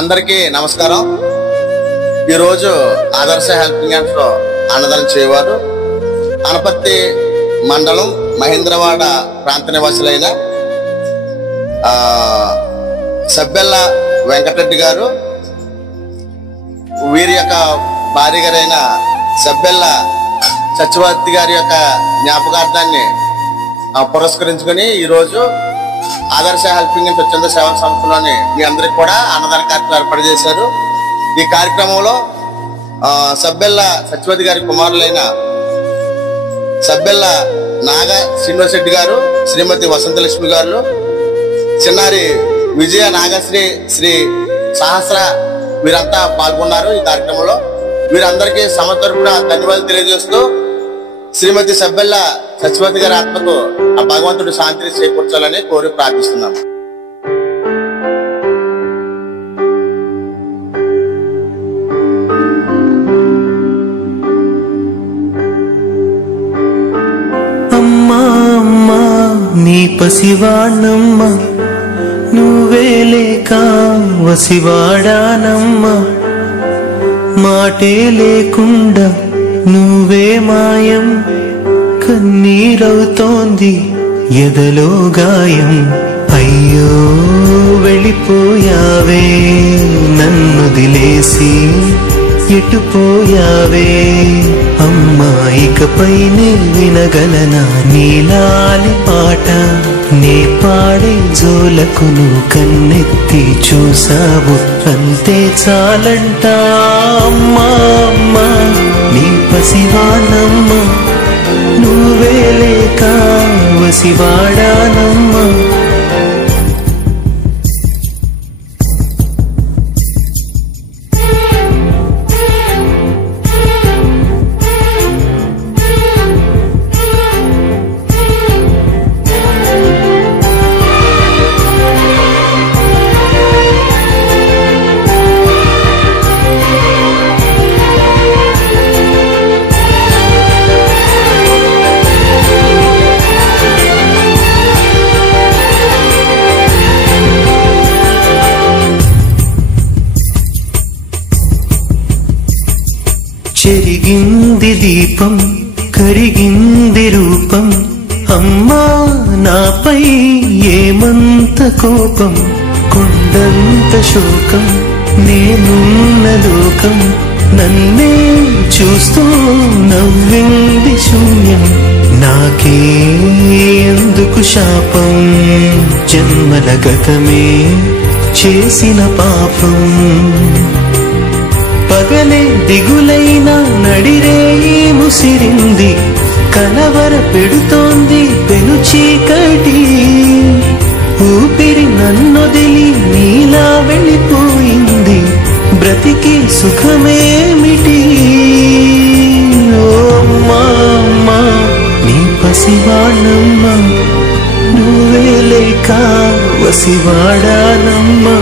అందరికీ నమస్కారం. ఈరోజు ఆదర్శ హెల్పింగ్ హ్యాండ్స్ లో అన్నదానం చేయవారు అనపర్తి మండలం మహేంద్రవాడ ప్రాంత నివాసులైన సబ్బెల్ల వెంకటరెడ్డి గారు, వీరి యొక్క భార్య గారైన సబ్బెల్ల సత్యవతి గారి యొక్క జ్ఞాపకార్థాన్ని పురస్కరించుకుని ఈరోజు ఆదర్శ హెల్పింగ్ హ్యాండ్స్ స్వచ్ఛంద సేవా సంస్థలోని మీ అందరికి కూడా అన్నదాన కార్యక్రమం ఏర్పాటు చేశారు. ఈ కార్యక్రమంలో సబ్బెల్ల సత్యవతి గారి కుమారులైన సబ్బెల్ల నాగ శ్రీనివాసరెడ్డి గారు, శ్రీమతి వసంతలక్ష్మి గారు, చిన్నారి విజయ నాగశ్రీ, శ్రీ సహస్ర వీరంతా పాల్గొన్నారు. ఈ కార్యక్రమంలో వీరందరికీ సమతరపున ధన్యవాదాలు తెలియజేస్తూ శ్రీమతి సబ్బెల్ల సత్యవతి గారి ఆత్మకు ఆ భగవంతుడు శాంతిని చేకూర్చాలని కోరి ప్రార్థిస్తున్నాం. అమ్మా అమ్మా నీ పసివాణమ్మ, నువ్వే లేక వసివాడానమ్మా, మాటే లేకుండా నువ్వే మాయం, కన్నీరవుతోంది ఎదలో గాయం. అయ్యో వెళ్ళిపోయావే నన్ను దిలేసి, ఎటుపోయావే అమ్మా, ఇకపైనే వినగలనా నీలాలి పాట, నే పాడే జోలకు నువ్వు కన్నెత్తి చూసావు, అంతే చాలంట. అమ్మా అమ్మా నీ పసివానమ్మ, నువ్వే లేక వసివాడానమ్మా. చెరిగింది దీపం, కరిగింది రూపం, అమ్మా నాపై ఏమంత కోపం, కొండంత శోకం, నేనున్న లోకం, నన్నే చూస్తూ నవ్వింది శూన్యం, నాకే ఎందుకు శాపం, జన్మల గతమే చేసిన పాపం, పగలే దిగులైన నడిరేయి ముసిరింది, కలవర పెడుతోంది పెను చీకటి, ఊపిరి నన్నొదిలి నీలా వెళ్ళిపోయింది, బ్రతికి సుఖమేమిటి. ఓ అమ్మా అమ్మా నీ పసివాణమ్మ, నువ్వే లేక వసివాడానమ్మా.